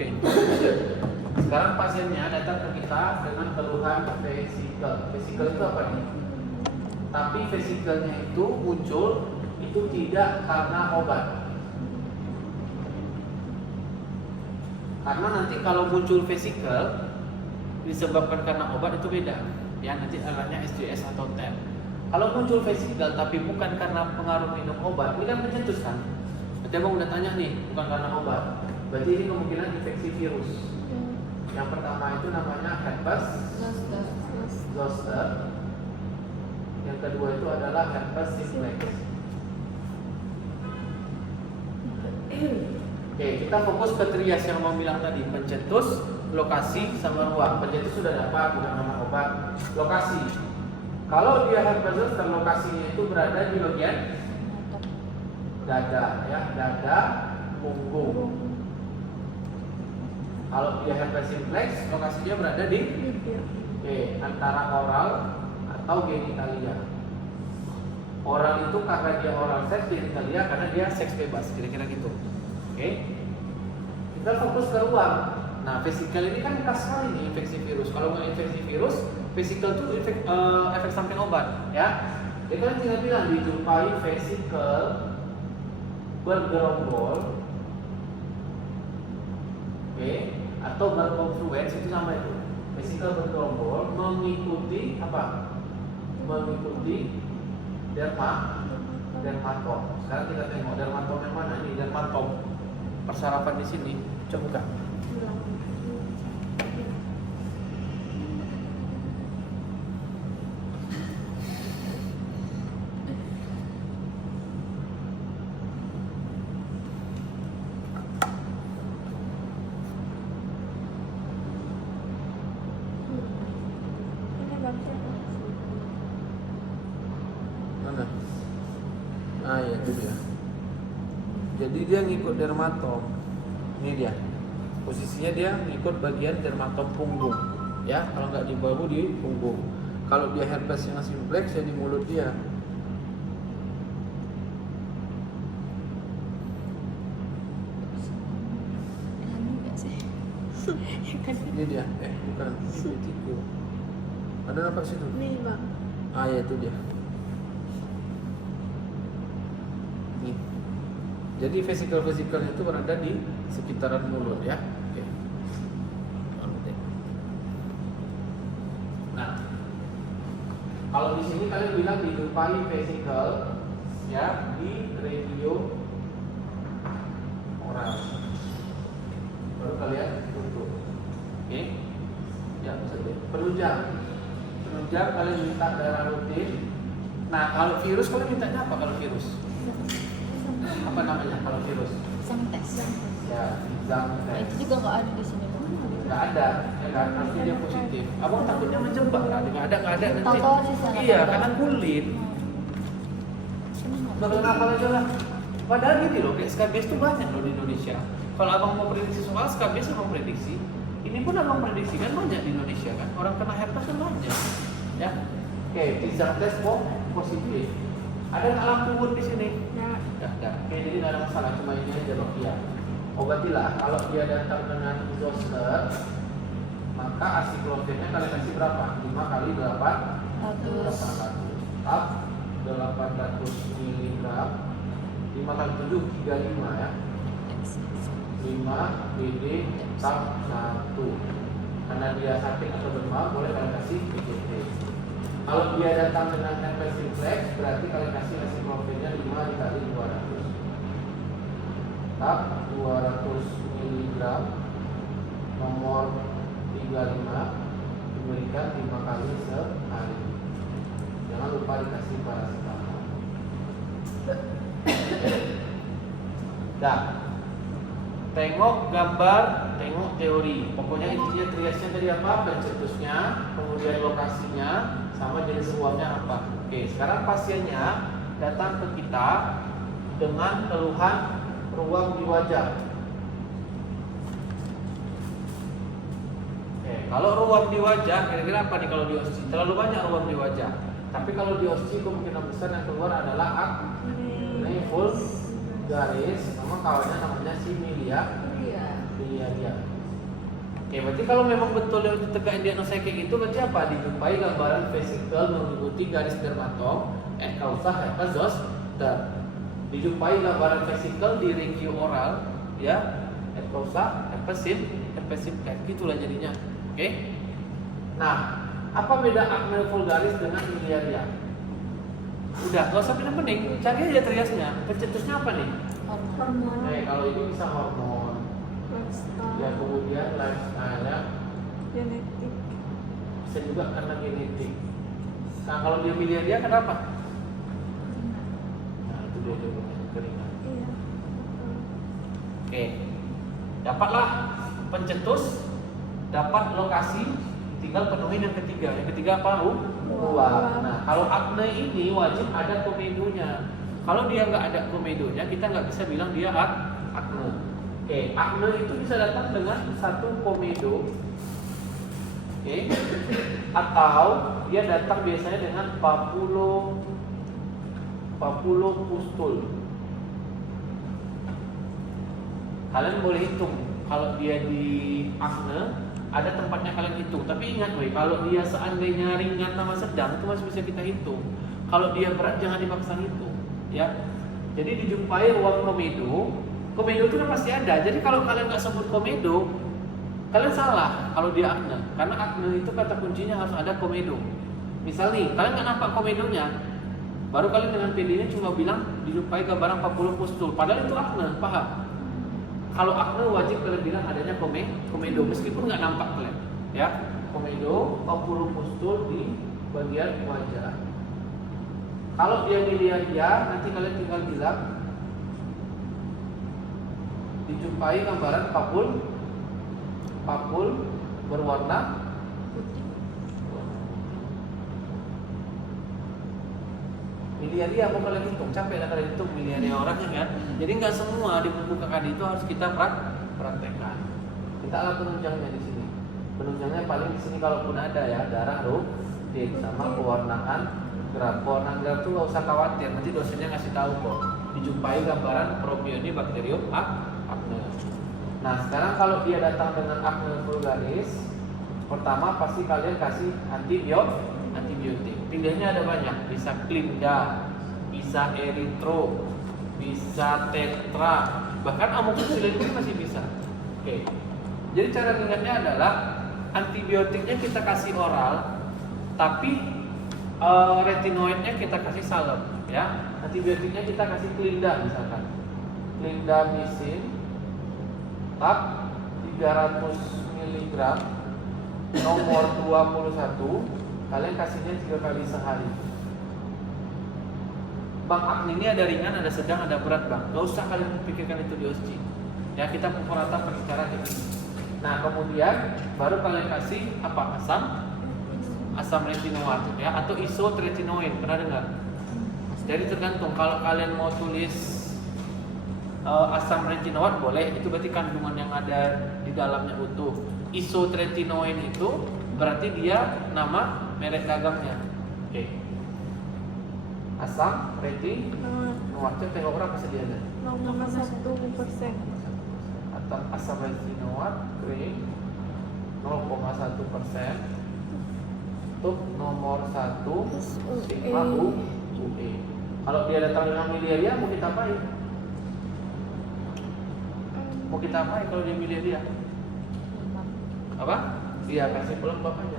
Oke. Sekarang pasiennya datang ke kita dengan keluhan vesikel. Vesikel itu apa nih? Tapi vesikelnya itu muncul itu tidak karena obat. Karena nanti kalau muncul vesikel disebabkan karena obat itu beda. Ya, nanti alatnya SJS atau TEP. Kalau muncul vesikel tapi bukan karena pengaruh minum obat, ini kan pencetus kan? Berarti abang udah tanya nih, bukan karena obat. Berarti ini kemungkinan infeksi virus. Yang pertama itu namanya herpes zoster. Yang kedua itu adalah herpes simplex. Oke, kita fokus ke trias yang mau bilang tadi, pencetus, lokasi, sama ruang. Pencetus sudah dapat, bukan nama obat. Lokasi. Kalau dia herpes zoster, lokasinya itu berada di bagian dada, ya, dada, punggung. Kalau dia herpes simplex, lokasinya berada di antara oral atau genitalia. Oral itu karena dia oral seks, genitalia karena dia seks bebas, kira-kira gitu. Kita fokus ke ruang. Nah, vesikel ini kan khas sekali nih infeksi virus. Kalau nggak infeksi virus, vesikel itu efek samping obat, ya. Jadi kan tinggal bilang dijumpai vesikel bergerombol, atau berkonfluens, itu sama itu. Vesikel bergerombol mengikuti apa? Mengikuti dermatom. Sekarang kita tengok dermatom yang mana nih? Dermatom persarapan di sini. Coba buka. Mana? Ah ya, itu dia. Jadi dia ngikut dermatom. Ini dia. Posisinya dia ngikut bagian dermatom punggung. Ya, kalau nggak di bahu di punggung. Kalau dia herpes yang simplex ya di mulut dia. Ini dia. Bukan. Ini tiku. Ada nampak situ? Nih bang. Ah ya, itu dia. Nih. Jadi vesikel-vesikel itu berada di sekitaran mulut, ya. Oke. Nah, kalau di sini kalian bilang dijumpai vesikel, ya, di radio oral. Baru kalian tutup. Oke. Ya, bisa deh. Penunjang kalian minta darah rutin. Nah, kalau virus kalian mintanya apa kalau virus? Apa namanya kalau virus? Exam test. Ya, exam Nah, test. itu juga nggak ada di sini bang. Nggak ada, ya kan? Artinya dia positif. Abang takutnya menjebak kan? Nggak ada nanti. Tahu-tahu sih sana. Iya, karena kulit. Bakalan apa aja lah. Padahal gini loh, kayak SKBS itu banyak loh di Indonesia. Kalau abang mau prediksi soal SKBS, abang prediksi. Ini pun abang prediksi kan banyak di Indonesia kan. Orang kena herpes kan banyak. Ya. Oke, exam test positif. Ada nggak lampu wood di sini? Nggak ada. Oke, jadi nggak ada masalah, cuma ini aja loh ya. Obatilah, kalau dia datang dengan zoster, maka asiklofinnya kalian kasih berapa? 5 kali 8 Up 800 mg 5 kali 7 35 ya. 5 BD tab 1. Karena dia sakit atau demam, boleh kalian kasih PCT. Kalau dia datang dengan herpes simplex, berarti kalian kasih asiklofinnya 5 dikali 200 tab 200 mg nomor 35 diberikan 5 kali sehari. Jangan lupa dikasih paracetamol. Dah. Tengok gambar, tengok teori. Pokoknya intinya triasnya dari apa? Pencetusnya, kemudian lokasinya, sama jenis ruangnya apa. Oke, sekarang pasiennya datang ke kita dengan keluhan ruam di wajah. Oke, kalau ruam di wajah, kira-kira apa nih kalau di OSCE? Terlalu banyak ruam di wajah. Tapi kalau di OSCE kemungkinan besar yang keluar adalah acne full garis, sama kawannya namanya similia. Iya, miliaria. Oke, berarti kalau memang betul yang ditegakkan diagnosa kayak gitu, berarti apa? Dijumpai gambaran vesikel mengikuti garis dermatom, causa, herpes zoster. Dijumpai gambaran vesikel di regio oral, ya, causa, herpes simplex, gitulah jadinya. Oke. Nah, apa beda acne vulgaris dengan miliaria? Udah, gak usah pening-pening, cari aja triasnya. Pencetusnya apa nih? Hormon. Kalau ini bisa hormon. Ya, kemudian lifestyle, ya. Genetik. Bisa juga karena genetik. Nah, kalau dia miliaria kenapa? Nah, itu dia jawabannya, keringat. Iya. Oke, dapatlah pencetus, dapat lokasi, tinggal penuhin yang ketiga. Yang ketiga apa? Ruang. Nah, kalau acne ini wajib ada komedonya. Kalau dia nggak ada komedonya, kita nggak bisa bilang dia acne. Oke, acne itu bisa datang dengan satu komedo, oke, atau dia datang biasanya dengan papulopustul. Kalian boleh hitung kalau dia di acne ada tempatnya, kalian hitung. Tapi ingat, kalau dia seandainya ringan sama sedang itu masih bisa kita hitung. Kalau dia berat jangan dipaksa hitung, ya. Jadi dijumpai ruang komedo. Komedo itu kan pasti ada. Jadi kalau kalian nggak sebut komedo, kalian salah kalau dia acne. Karena acne itu kata kuncinya harus ada komedo. Misal nih, kalian nggak nampak komedonya, baru kalian dengan PD-nya cuma bilang dijumpai gambaran papulopustul. Padahal itu acne, paham? Kalau acne wajib kalian bilang adanya komedo, meskipun nggak nampak kalian, ya. Komedo, papulopustul di bagian wajah. Kalau dia miliaria, nanti kalian tinggal bilang dijumpai gambaran papul berwarna Putih. miliaria. Mau kalian hitung, capek lah kalian hitung miliaria orangnya kan. Jadi nggak semua di buku KKD itu harus kita praktekkan. Kita lah penunjangnya di sini. Penunjangnya paling di sini kalaupun ada, ya, darah rutin sama pewarnaan graf. Pewarnaan graf itu nggak usah khawatir, nanti dosennya ngasih tahu kok. Dijumpai gambaran Propionibacterium acne. Nah, sekarang kalau dia datang dengan acne vulgaris, pertama pasti kalian kasih antibiotik. Pilihannya ada banyak, bisa Clinda, bisa eritro, bisa tetra, bahkan amoxicillin pun masih bisa. Oke. Jadi cara ingatnya adalah antibiotiknya kita kasih oral, tapi retinoidnya kita kasih salep, ya. Antibiotiknya kita kasih Clinda misalkan. Clindamycin tab 300 mg nomor 21, kalian kasihnya 3 kali sehari. Bang, acne ini ada ringan, ada sedang, ada berat, Bang. Gak usah kalian pikirkan itu di OSCE. Ya, kita pukul rata pakai cara ini. Nah, kemudian baru kalian kasih apa? Asam retinoat, ya, atau isotretinoin. Pernah dengar? Jadi tergantung, kalau kalian mau tulis asam retinoat boleh, itu berarti kandungan yang ada di dalamnya utuh. Isotretinoin itu berarti dia nama merek dagangnya. Oke. Asam retinoat, tengok berapa sedianya? 0,1%. Atau asam retinoat grade 0,1%. Untuk nomor 1 sigma UE. Kalau dia datang dengan miliaria, mau kita apain? Mau kita apain kalau dia miliaria? Apa? Dia kasih pelembab aja.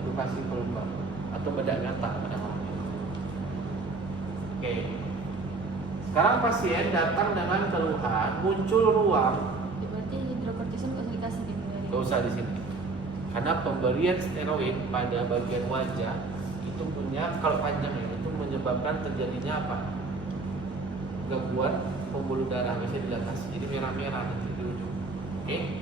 Edukasi pelembab atau bedak gata pada orangnya. Oke. Sekarang pasien datang dengan keluhan, muncul ruam. Berarti hidrokortison nggak usah dikasih di miliaria. Gak usah di sini. Karena pemberian steroid pada bagian wajah itu punya, kalau panjang ya, itu menyebabkan terjadinya apa? Gangguan pembuluh darah, biasanya di atas, jadi merah-merah nanti di ujung. Oke?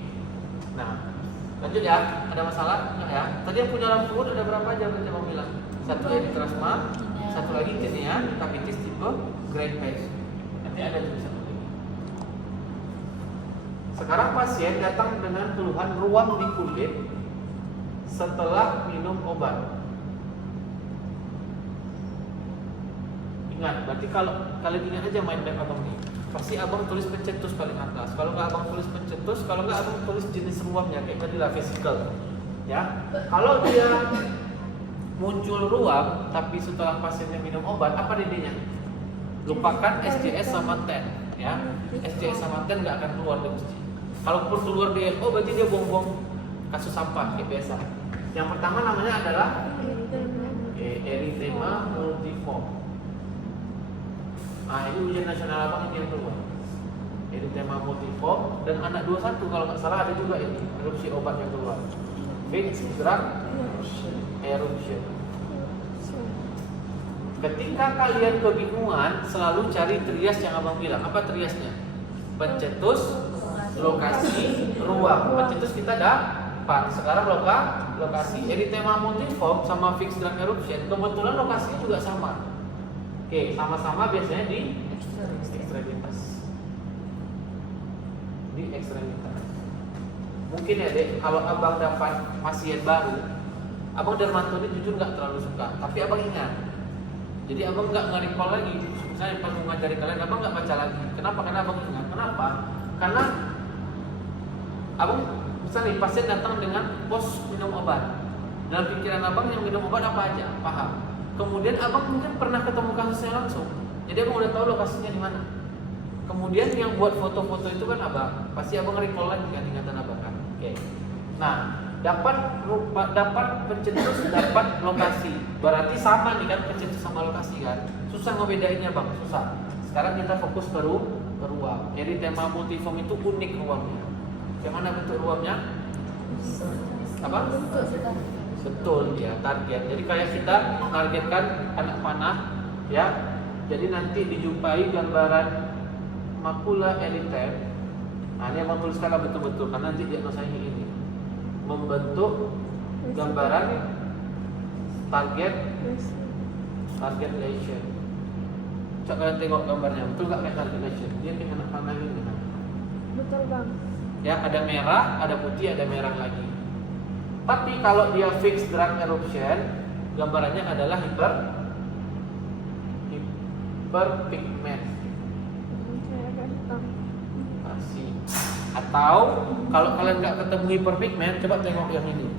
Nah, lanjut ya. Ada masalah? Nggak ya? Tadi yang punya lampu ada berapa aja kita mau bilang? Satu eritrasma, satu lagi tinea, kavitis tipe grade phase. Nanti ada juga satu lagi. Sekarang pasien datang dengan keluhan ruam di kulit setelah minum obat. Ingat, berarti kalau kalian ingat aja main back abang nih. pasti abang tulis pencetus paling atas. Kalau nggak abang tulis pencetus, kalau nggak abang tulis jenis ruamnya kayak tadi lah vesicle. Ya, kalau dia muncul ruam tapi setelah pasiennya minum obat, apa DD-nya? Lupakan SJS sama TEN, ya. SJS sama TEN nggak akan keluar dari masjid. Kalaupun keluar DNO berarti dia buang-buang kasus sampah kayak biasa. Yang pertama namanya adalah erythema multiforme. Nah, ini ujian nasional abang ini yang keluar. Erythema multiforme dan anak 21 kalau nggak salah ada juga ini erupsi obat yang keluar. Fixed drug eruption. Ketika kalian kebingungan, selalu cari trias yang abang bilang. Apa triasnya? Pencetus, lokasi, ruang. Pencetus kita dapat. Sekarang lokasi. Erythema multiforme sama fixed drug eruption kebetulan lokasinya juga sama. Oke, sama-sama biasanya di ekstremitas. Di ekstremitas. Mungkin ya dek, kalau abang dapat pasien baru, abang Darmanto ini jujur nggak terlalu suka, tapi abang ingat. Jadi abang nggak nge-recall lagi. Misalnya pas mau ngajari kalian, abang nggak baca lagi. Kenapa? Karena abang ingat. Kenapa? Karena abang misalnya pasien datang dengan pos minum obat. Dalam pikiran abang yang minum obat apa aja, paham. Kemudian abang mungkin pernah ketemu kasusnya langsung. Jadi abang udah tahu lokasinya di mana. Kemudian yang buat foto-foto itu kan abang. Pasti abang recall lagi kan ingatan abang kan. Oke. Nah, dapat pencetus, dapat lokasi. Berarti sama nih kan pencetus sama lokasi kan. Susah ngebedainnya bang, susah. Sekarang kita fokus ke ruang. Jadi tema multiforme itu unik ruangnya. Yang mana bentuk ruangnya? Apa? Betul ya, target. Jadi kayak kita targetkan anak panah ya. Jadi nanti dijumpai gambaran makula eritem. Nah, ini abang tuliskan betul-betul karena nanti diagnosanya ini. Membentuk gambaran target lesion. Coba kalian tengok gambarnya, betul nggak kayak target lesion? Dia kayak anak panah ini. Betul bang. Ya, ada merah, ada putih, ada merah lagi. Tapi kalau dia fixed drug eruption, gambarannya adalah hyperpigment. Atau kalau kalian nggak ketemu hyperpigment, coba tengok yang ini,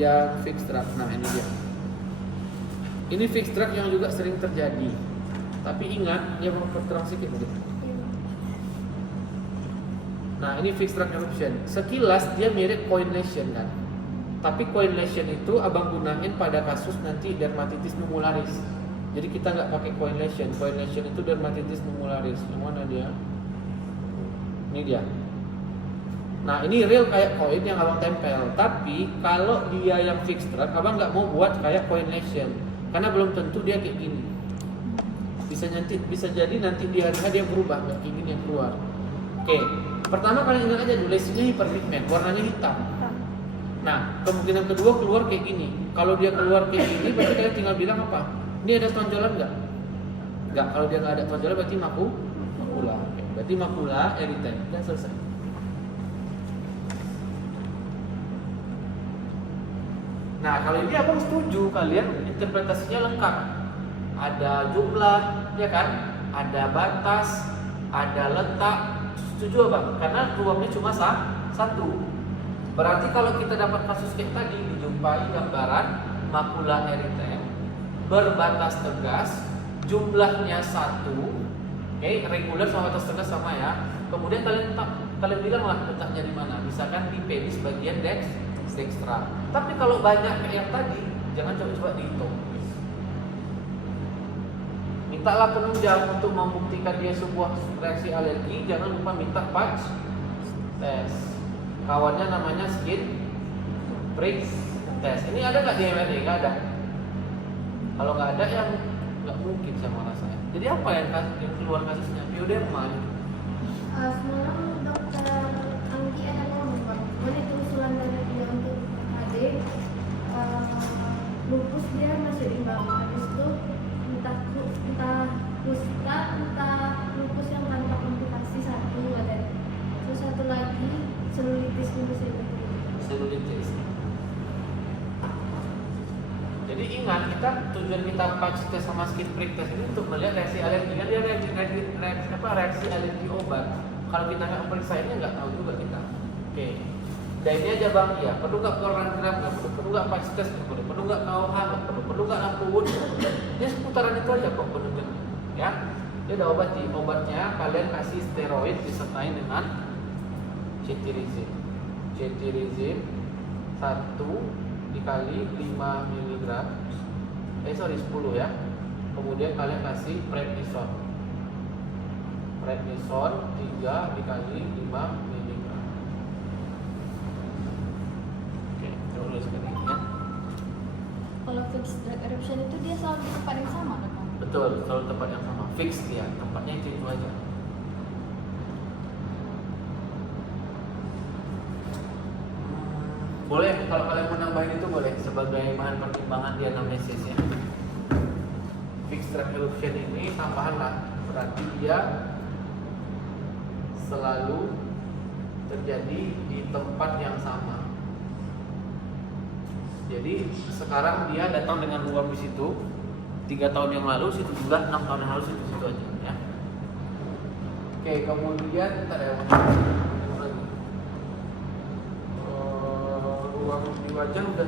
yang fixed drug. Nah ini dia. Ini fixed drug yang juga sering terjadi. Tapi ingat, dia mau terang sedikit mungkin. Nah ini fixed drug eruption. Sekilas dia mirip coin lesion kan. Tapi coin lesion itu abang gunain pada kasus nanti dermatitis pneumolaris. Jadi kita nggak pakai coin lesion. Coin lesion itu dermatitis pneumolaris. Yang mana dia? Ini dia. Nah ini real kayak koin yang abang tempel. Tapi kalau dia yang fixed drug, abang nggak mau buat kayak coin lesion karena belum tentu dia kayak gini. Bisa jadi nanti di hari dia berubah nggak kayak gini yang keluar. Oke, pertama kalian ingat aja dulu lesionnya hyperpigment, warnanya hitam. Nah kemungkinan kedua keluar kayak gini. Kalau dia keluar kayak gini, berarti kalian tinggal bilang apa? Ini ada tonjolan nggak? Nggak. Kalau dia nggak ada tonjolan berarti makula. Oke. Berarti makula eritem. Udah selesai. Nah kalau ini abang setuju, kalian interpretasinya lengkap. Ada jumlah, ya kan? Ada batas, ada letak. Setuju abang? Karena ruangnya cuma satu. Berarti kalau kita dapat kasus kayak tadi, dijumpai gambaran makula eritem, berbatas tegas, jumlahnya 1. Oke, reguler sama batas tegas sama ya. Kemudian kalian bilanglah letaknya di mana. Misalkan di pedis bagian dextra. Tapi kalau banyak kayak yang tadi, jangan coba-coba dihitung. Mintalah penunjang untuk membuktikan dia sebuah reaksi alergi. Jangan lupa minta patch test. Kawannya namanya skin prick test. Ini ada nggak di MRI? Nggak ada. Kalau nggak ada, yang nggak mungkin sama rasanya. Jadi apa yang keluar kasusnya? Pioderma. Semalam dokter Anggi ada ngomong bang, mana itu usulan dari dia untuk HD, lupus dia masih imbang. Habis itu entah kusta, entah lupus yang tanpa komplikasi satu ada. Terus satu lagi selulitis lupus itu. Selulitis. Jadi ingat, tujuan kita patch test sama skin prick test ini untuk melihat reaksi alergi. Kan dia reaksi alergi obat. Kalau kita nggak periksa ini nggak tahu juga kita. Oke. Dan ini aja bang, ya perlu nggak keluaran geram, nggak perlu nggak patch test, nggak perlu nggak KOH, nggak perlu nggak lampu wood. Dia seputaran itu aja kok penunjuknya. Ya, dia ada obatnya kalian kasih steroid disertai dengan cetirizine. Cetirizine 1 dikali 5 mg 10 ya. Kemudian kalian kasih prednison 3 dikali 5 mg. Oke, terus sekali ya. Kalau fixed drug eruption itu dia selalu di tempat yang sama kan? Betul, selalu tempat yang sama. Fix ya, tempatnya itu aja. Boleh, kalau kalian mau nambahin itu boleh sebagai bahan pertimbangan di anamnesis ya. Fixed drug eruption ini tambahan lah, berarti dia selalu terjadi di tempat yang sama. Jadi sekarang dia datang dengan uang di situ 3 tahun yang lalu, situ juga 6 tahun yang lalu, situ aja ya. Oke, kemudian ntar ya, ruang di wajah udah